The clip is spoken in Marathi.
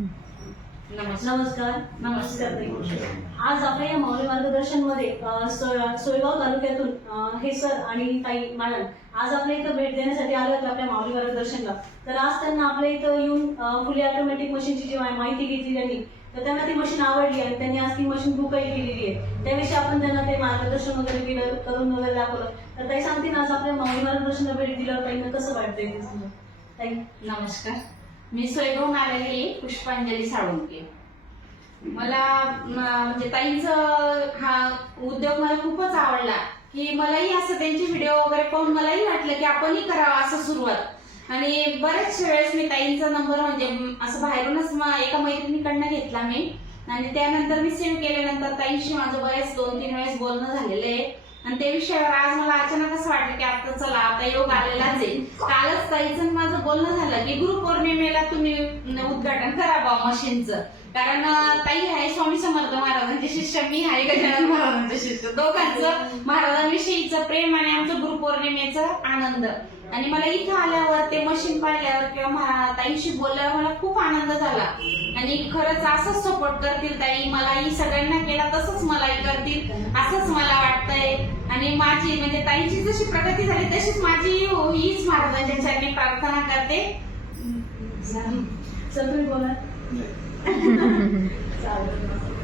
नमस्कार. नमस्कार ताई. आज आपल्या या माऊली मार्गदर्शन मध्ये सोयगाव तालुक्यातून हे सर आणि ताई मॅडम आज आपल्या इथं भेट देण्यासाठी आले होते आपल्या माऊली मार्गदर्शनला. तर आज त्यांना आपल्या इथं येऊन फुली ऑटोमॅटिक मशीनची जी माहिती घेतली त्यांनी, तर त्यांना ती मशीन आवडली आणि त्यांनी आज ती मशीन बुकही केलेली आहे. त्याविषयी आपण त्यांना ते मार्गदर्शन वगैरे केलं, करून वगैरे दाखवलं. तर ताई सांगतील आज आपल्या माऊली मार्गदर्शनला भेट दिल्यावर ताईंना कसं वाटतंय ते सांगा. ताई नमस्कार. मी सोयगावून आलेली पुष्पांजली साळुंके. मला म्हणजे ताईंचं हा उद्योग मला खूपच आवडला की मलाही असं त्यांचे व्हिडिओ वगैरे पाहून मलाही वाटलं की आपणही करावं असं सुरुवात. आणि बरेच वेळेस मी ताईंचा नंबर म्हणजे असं बाहेरूनच एका मैत्रिणीकडनं घेतला मी आणि त्यानंतर मी सेव्ह केल्यानंतर ताईंशी माझं बरेच 2-3 वेळेस बोलणं झालेलं आहे. आणि त्या विषयावर आज मला अचानक असं वाटलं की आता चला आता योग आलेलाच आहे. कालच ताईचं माझं बोलणं झालं की गुरुपौर्णिमेला तुम्ही उद्घाटन करा बा मशीनचं. कारण ताई आहे स्वामी समर्थ महाराजांचे शिष्य, मी आहे गजानन महाराजांचे शिष्य. दोघांचं महाराजांविषयीचं प्रेम आणि आमचं गुरुपौर्णिमेचा आनंद. आणि मला इथं आल्यावर ते मशीन पाहिल्यावर किंवा ताईशी बोलल्यावर मला खूप आनंद झाला. आणि खरंच असंच सपोर्ट करतील ताई, मलाही सगळ्यांना केला तसंच मलाही करतील असंच मला वाटतंय. आणि माझी म्हणजे ताईची जशी प्रगती झाली तशीच माझी हीच महाराजांच्या चरणी प्रार्थना करते. सर तुम्ही बोला. चालेल.